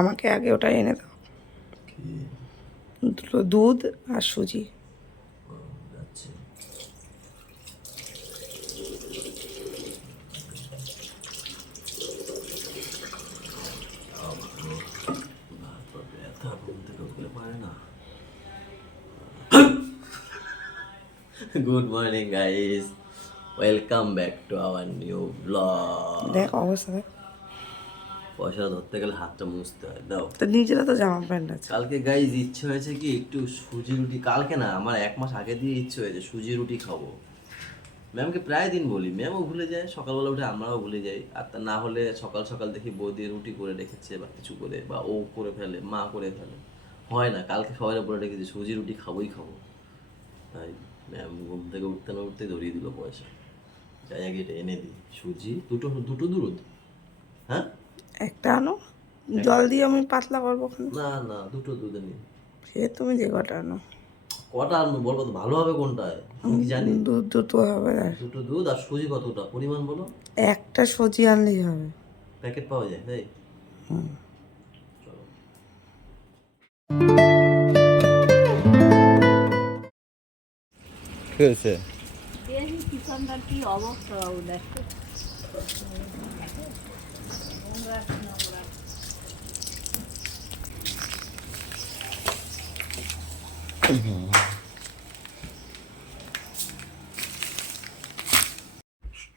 আমাকে আগে ওটা এনে দাও, দুটো দুধ আর সুজি। Good morning guys, welcome back to our new blog. দেখ অবস্থা দেখ, পয়সা ধরতে গেলে হাতটা মুছতে হয়। দাও তো নিজেরা তো জামা প্যান্ট আছে। কালকে গাইস ইচ্ছে হয়েছে কি একটু সুজি রুটি, কালকে না আমার 1 মাস আগে দিয়ে ইচ্ছে হয়েছে সুজি রুটি খাবো। ম্যামকে প্রায় দিন বলি, ম্যামও ভুলে যায়, সকালবেলা উঠে আমরাও ভুলে যাই। আর তা না হলে সকাল সকাল দেখি বৌদি রুটি করে রেখেছে বা কিছু করে, বা ও করে ফেলে, মা করে ফেলে, হয় না। কালকে সবাই বলে রেখেছি সুজি রুটি খাবোই খাবো। তাই ম্যাম ঘুম থেকে উঠতে না উঠতে ধরিয়ে দিল পয়সা। যাই আগে এটা এনে দিই। সুজি দুটো দুটো দুধ, হ্যাঁ একটা আনো, জল দিয়ে আমি পাতলা করবো ওখানে। না না, দুটো দুধ নিই। সে তুমি যে কটা আনো। কটা আনবো বলো তো, ভালো হবে কোনটায় আমি কি জানি। দুধ দুটো হবে আর দুটো দুধ আর সুজি কতটা পরিমাণ বলো। একটা সুজি আনলেই হবে। প্যাকেট পাওয়া যায় তাই? হুম। চলো। কি হয়েছে? কি অবস্থা দেখো।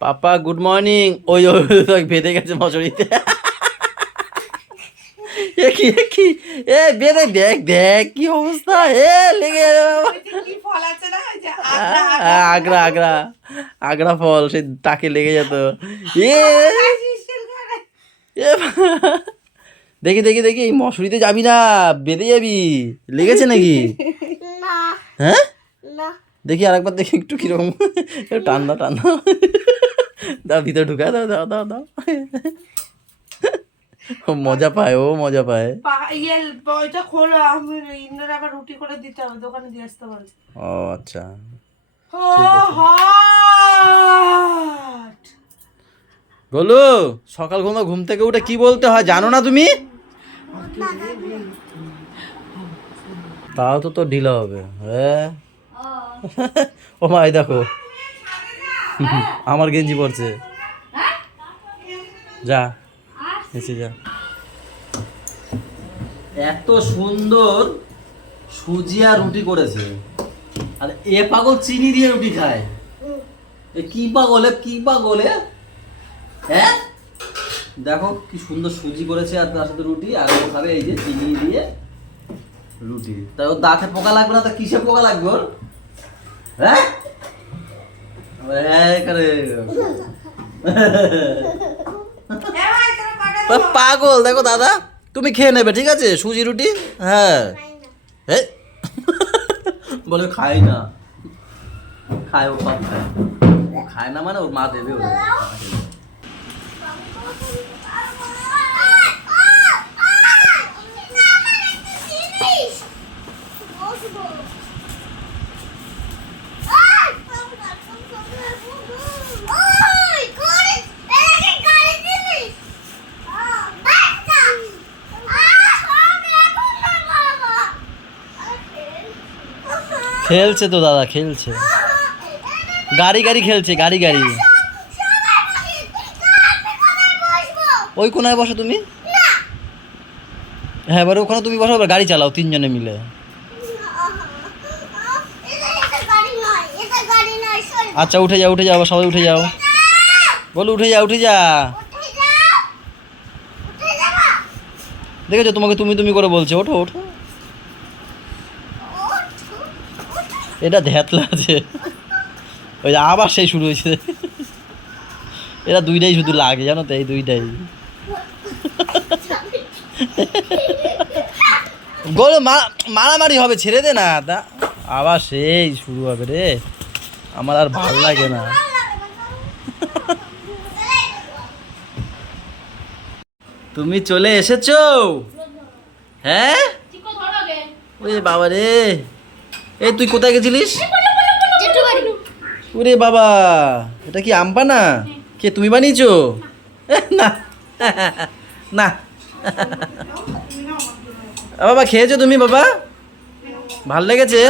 পাপা গুড মর্নিং। ওই ওই বেঁধে গেছে মশারিতে। এ কি এ কি, এ বেঁধে দেখ দেখ কি অবস্থা, এ লেগে আগ্রা আগ্রা আগ্রা ফল, সেই টাকে লেগে যেত। এ এ দেখি দেখি দেখি, এই মশারিতে যাবি না, বেঁধে যাবি, লেগেছে নাকি? হ্যাঁ দেখি আরেকবার দেখি একটু কিরকম, একটু টান দাও টান দাও, দাও ভিতরে ঢুকা দাও দাও দাও দাও। ও মজা পায়, ও মজা পায়। ওইটা খোলো, আমি ইন্দ্র আবার রুটি করে দিতে হবে, দোকানে দিয়ে আসতে বলছে। ও আচ্ছা, বলো সকাল ঘুম থেকে উঠে কি বলতে হয় জানো না তুমি? তাও তো তো ঢিলা হবে। হ্যাঁ ও মা, এই দেখো আমার গেঞ্জি পড়ছে, যা এসে যা। এত সুন্দর সুজি আর রুটি করেছে, আর এ পাগল চিনি দিয়ে রুটি খায়। এ কি পাগলে, কি পাগলে, হ্যাঁ দেখো কি সুন্দর সুজি করেছে আর তার সাথে রুটি, আর ও খাবে এই যে চিনি দিয়ে রুটি। তাই ওর দাঁতে পোকা লাগবে না, তা কিসে পোকা লাগবে ওর? হ্যাঁ পাগল। দেখো দাদা, তুমি খেয়ে নেবে ঠিক আছে সুজি রুটি। হ্যাঁ বলে খাই না, খায় ও সব খায়, খায় না মানে ওর মা দেবে ওর। খেলছে তো দাদা, খেলছে, গাড়ি গাড়ি খেলছে, গাড়ি গাড়ি। ওই কোনায় বসো তুমি। হ্যাঁ এবার ওখানে তুমি বসো, এবার গাড়ি চালাও তিনজনে মিলে। আচ্ছা উঠে যাও, উঠে যাও, সবাই উঠে যাও, বলো উঠে যা উঠে যা। দেখেছো তোমাকে তুমি তুমি করে বলছে, ওঠো ওঠো। এটা ধ্যাতলা আছে, ওই যে আবার সেই শুরু হয়েছে। এরা দুইটাই শুধু লাগে জানো তো, এই দুইটাই গোল মারামারি হবে, ছেড়ে দে না তা, আবার সেই শুরু হবে রে, আমার আর ভাল লাগে না। তুমি চলে এসেছো? হ্যাঁ ওরে বাবা রে, এই তুই কোথায় গেছিলিস? ওরে বাবা, এটা কি আম পানা? কে তুমি বানিয়েছো? না না বাবা খেয়েছো তুমি বাবা? ভাল লেগেছে?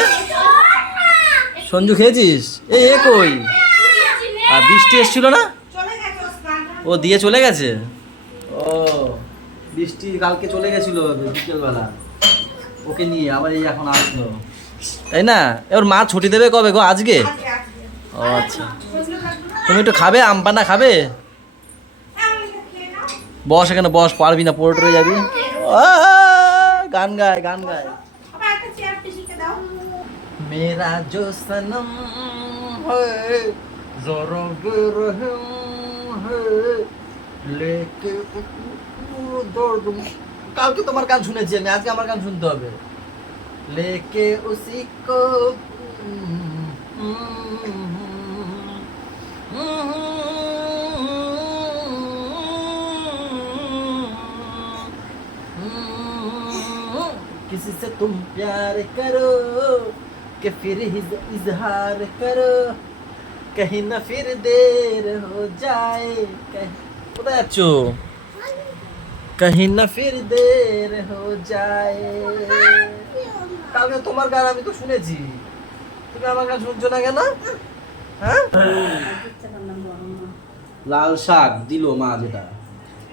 সঞ্জু খেয়েছিস? এ কই? আর বৃষ্টি এসেছিল না? ও দিয়ে চলে গেছে। ও বৃষ্টি কালকে চলে গেছিল বিকেলবেলা, ওকে নিয়ে আবার এই এখন আসলো, তাই না? এবার মা ছুটি দেবে কবে গো? আজকে? ও আচ্ছা। তুমি একটু খাবে? আম পানা খাবে? বস এখানে বস, পারবি না, পড়ে টরে যাবি। গান গায় গান গায়। মেরা জো সনম है जरा बेरहम है लेके दर्द। কালকে তোমার গান শুনেছি আমি, আজকে আমার গান শুনতে হবে। लेके उसी को किसी से तुम प्यार करो कि फिर इजहार करो कहीं ना फिर देर हो जाए কোথায় যাচ্ছ? कहीं ना फिर देर हो जाए। কালকে তোমার গান আমি তো শুনেছি, তুমি আমার গান শুনছো না কেন? হ্যাঁ, লাল শাক দিল মা, যেটা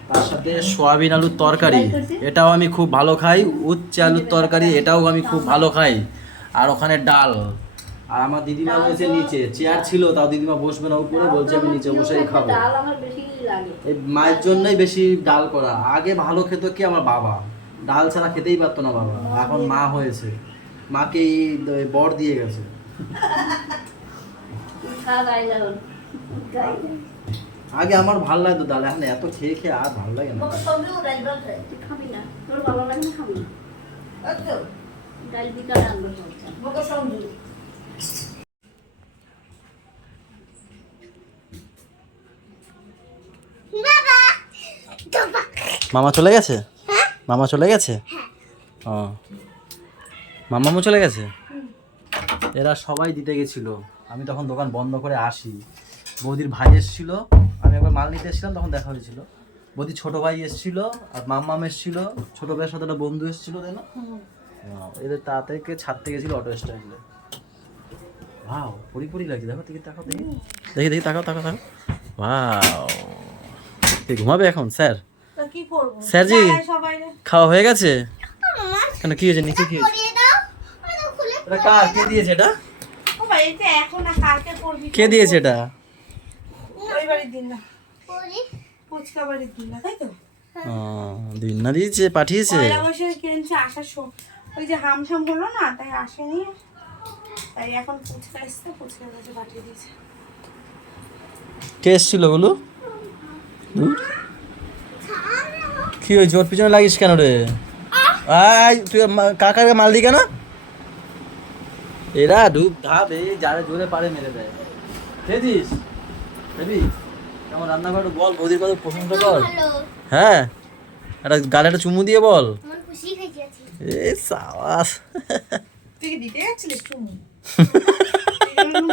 তার সাথে সোয়াবিন আলুর তরকারি, এটাও আমি খুব ভালো খাই। উচ্ছে আলুর তরকারি, এটাও আমি খুব ভালো খাই। আর ওখানে ডাল। আর আমার দিদিমা বসে নিচে, চেয়ার ছিল তাও দিদিমা বসবে না উপরে, বলছে আমি নিচে বসেই খাবো। এই মায়ের জন্যই বেশি ডাল করা। আগে ভালো খেত কি আমার বাবা, ডাল ছাড়া খেতেই পারতো না বাবা। এখন মা হয়েছে, মাকে এই বর দিয়ে গেছে। আগে আমার ভাল লাগতো ডাল, এখন এত খেয়ে খেয়ে আর ভাল লাগে না। মামা চলে গেছে? মামা চলে গেছে? ও মামামও চলে গেছে। এরা সবাই দিতে গেছিল, আমি তখন দোকান বন্ধ করে আসি। বৌদির ভাই এসেছিল, আমি একবার মাল নিতে এসেছিলাম, তখন দেখা হয়েছিল। বৌদির ছোট ভাই এসেছিল আর মাম্মাম এসেছিল, ছোট ভাইয়ের সাথে একটা বন্ধু এসেছিল, তাই না? এদের তা থেকে ছাড়তে গেছিল অটো স্ট্যান্ডে। ভাও পরি লাগছে, দেখো দেখি তাকাও, দেখি দেখি দেখি তাকাও তাকাও তাকাও। ভাও ঘুমাবে এখন স্যার? কি করব স্যার জি খাওয়া হয়ে গেছে? কেন কি হয়েছে? নিচে কি হয়েছে? এটা কার? কে দিয়েছে এটা? ও ভাই এটা এখন না কালকে করবি। কে দিয়েছে এটা? ওই বাড়ির দিন না, পুচকা বাড়ির দিন না, তাই তো? ও দিন না দিয়েছে, পাঠিয়েছে। পয়লা বৈশাখে কিনছে আসার সময়, ওই যে হামসাম হলো না তাই আসেনি, তাই এখন পুচকা এসছে, পুচকার কাছে পাঠিয়ে দিয়েছে। কে এসেছিল বলো? কি হয়েছে? ওর পিছনে লাগিস কেন রে? আয় তুই কাকাকে মাল দি কেন? এরা ডুব ধাপ যারা জোরে পারে মেরে দেয়। খেয়েছিস? খেবি? কেমন রান্না করে বল, বৌদির কথা প্রশংসা কর। হ্যাঁ, একটা গালে একটা চুমু দিয়ে বল। এ সাবাস। তুই কি দিতে যাচ্ছিলিস চুমু?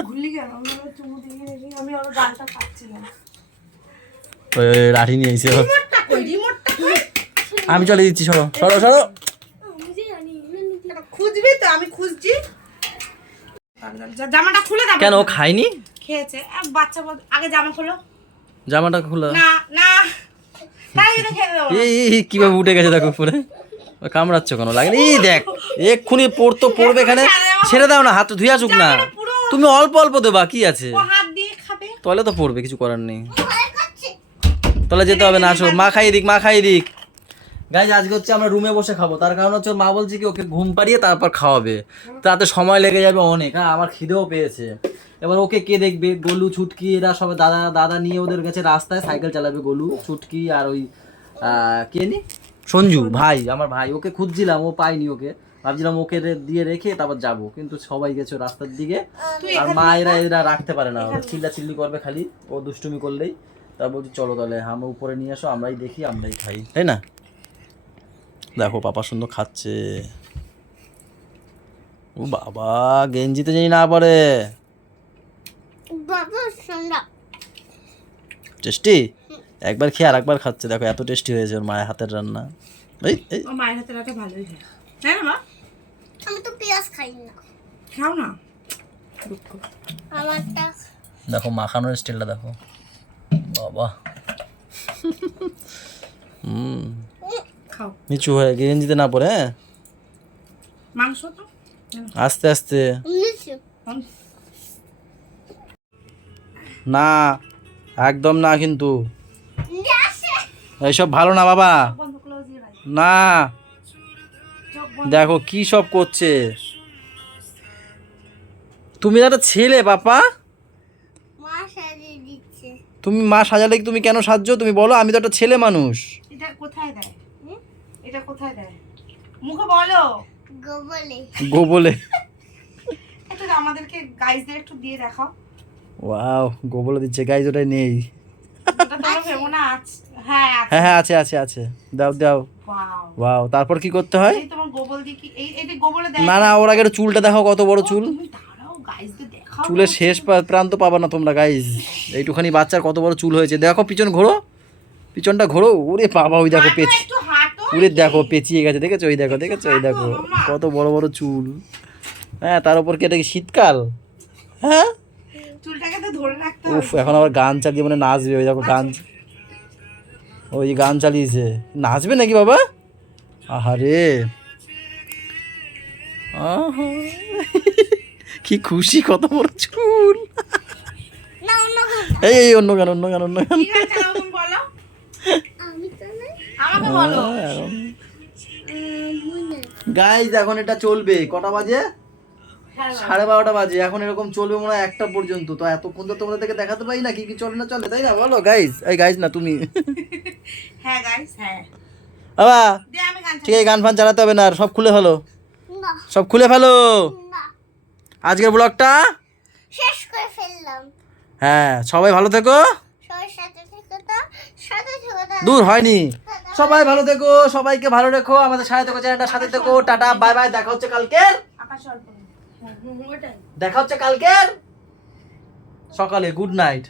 ঘুরলি কেন? চুমু দিয়ে আমি ওর গালটা পাচ্ছিলাম। ওই লাঠি নিয়ে এসে আমি চলে দিচ্ছি, সরো সরো সরো। খুঁজবি তো? আমি খুঁজছি। জামাটা খুলে দাও। কেন ও খায়নি? খেয়েছে। বাচ্চা আগে জামা খোলো। জামাটা খোলা। না না, তাই এটা খেয়ে দাও। এই কিভাবে উঠে গেছে দেখো উপরে। কামড়াচ্ছ কেন? লাগে এই দেখ, এক্ষুনি পড়বে এখানে। ছেড়ে দাও না, হাত ধুয়ে আসুক না। তুমি অল্প অল্প দেবা, কি আছে? হাত দিয়ে খাবে। তলে তো পড়বে, কিছু করার নেই। তলে যেতে হবে না, আসো মা খাইয়ে দিক, মা খাইয়ে দিক। গাইজ আজকে হচ্ছে আমরা রুমে বসে খাবো, তার কারণ হচ্ছে ওর মা বলছে কি ওকে ঘুম পাড়িয়ে তারপর খাওয়াবে, তাতে সময় লেগে যাবে অনেক। হ্যাঁ আমার খিদেও পেয়েছে। এবার ওকে কে দেখবে? গোলু ছুটকি এরা সবাই দাদা নিয়ে ওদের কাছে রাস্তায় সাইকেল চালাবে। গোলু ছুটকি আর ওই কে নি সঞ্জু ভাই, আমার ভাই। ওকে খুঁজছিলাম, ও পাইনি ওকে, ভাবছিলাম ওকে দিয়ে রেখে তারপর যাবো, কিন্তু সবাই গেছে রাস্তার দিকে। আর মা এরা রাখতে পারে না, চিল্লি করবে খালি ও দুষ্টুমি করলেই। তারপর বলছি চলো তাহলে আমরা উপরে নিয়ে আসো, আমরাই দেখি আমরাই খাই, তাই না? দেখো পাপা সুন্দর খাচ্ছে। ও বাবা গেঞ্জিতে জানি না পারে। টেস্টি? একবার খেয়ে আর একবার খাচ্ছে। দেখো এত টেস্টি হয়েছে ওর মায়ের হাতের রান্না। এই মায়ের হাতের রান্না ভালোই হয়। হ্যাঁ না মা, আমি তো পেঁয়াজ খাই না। খাও না। আমারটা দেখো মাখানোর স্টাইলটা দেখো বাবা। খাও নিচু হয়ে গেঞ্জিতে না পড়ে, হ্যাঁ মাংস তো। আস্তে আস্তে। নিচু। না একদম না, কিন্তু গ্যাসে এইসব ভালো না বাবা। বন্ধ ক্লোজ দিয়ে রাখ। না চোখ বন্ধ। দেখো কি সব করছে। তুমি একটা ছেলে বাবা, মা সাজিয়ে দিচ্ছে। তুমি মা সাজালে কি তুমি কেন সাজছো তুমি বলো? আমি তো একটা ছেলে মানুষ। এটা কোথায় দেয়? এটা কোথায় দেয়? মুখে বলো। গোবলে গো বলে, একটু আমাদেরকে গাইজদের একটু দিয়ে দেখাও। ওয়াও গো বলে দিচ্ছে, গাইজ ওটাই নেই। ওটা তোমরা ভেবো না হ্যাঁ আছে। হ্যাঁ হ্যাঁ আছে আছে আছে, দাও দাও। ওয়াও, ওয়াও তারপর কি করতে হয়? এই তোমার গোবল দিয়ে কি এই যে গোবলে দেয়? না না, ওর আগে একটু চুলটা দেখো, কত বড় চুল। তুমি দাঁড়াও, গাইজদের দেখাও। চুলের শেষ প্রান্ত পাবা না তোমরা গাইজ। এইটুখানি বাচ্চার কত বড় চুল হয়েছে দেখো। পিছন ঘোরো, পিছনটা ঘোরো। ওরে বাবা, ওই দেখো পেঁচি, একটু হাঁটো। ওরে দেখো পেঁচিয়ে গেছে, দেখেছো? ওই দেখো দেখেছো? ওই দেখো কত বড় বড় চুল। হ্যাঁ তার উপর কি এটা কি শীতকাল? হ্যাঁ চুলটাকে তো ধরে রাখতে উফ, হবে। এখন আবার গান চালিয়ে মানে নাচবে। ওই দেখো গান, ওই যে গান চালিয়েছে, নাচবে নাকি বাবা? আহারে আহা। কি খুশি, কত বড় চুল। না অন্য কোনটা? এই এই অন্য গান অন্য গান অন্য গান। কি গান চালাও তুমি বলো, আমি তো না আমাকে বলো। গাইজ এখন এটা চলবে কটা বাজে? 12:30 বাজে। এখন এরকম চলবে মনে হয় 1টা পর্যন্ত। তো এতক্ষণ তো তোমাদেরকে দেখাতে পারি না কি কি চলে না চলে, তাই না বলো গাইজ? এই গাইজ না তুমি। হ্যাঁ গাইস, হ্যাঁ বাবা দে আমি গান ঠিক আছে, গান ফান চালাতে হবে না আর, সব খুলে ফেলো, না সব খুলে ফেলো। না আজকের ব্লগটা শেষ করে ফেললাম। হ্যাঁ সবাই ভালো থেকো। সবার সাথে থেকে তো সাথে থেকে তো দূর হয়নি। সবাই ভালো থেকো, সবাইকে ভালো রেখো, আমাদের সাথে থেকো, চ্যানেলটার সাথে থেকো। টাটা বাই বাই, দেখা হচ্ছে কালকের, আকাশ অল্প দেখা হচ্ছে কালকের সকালে। Good night.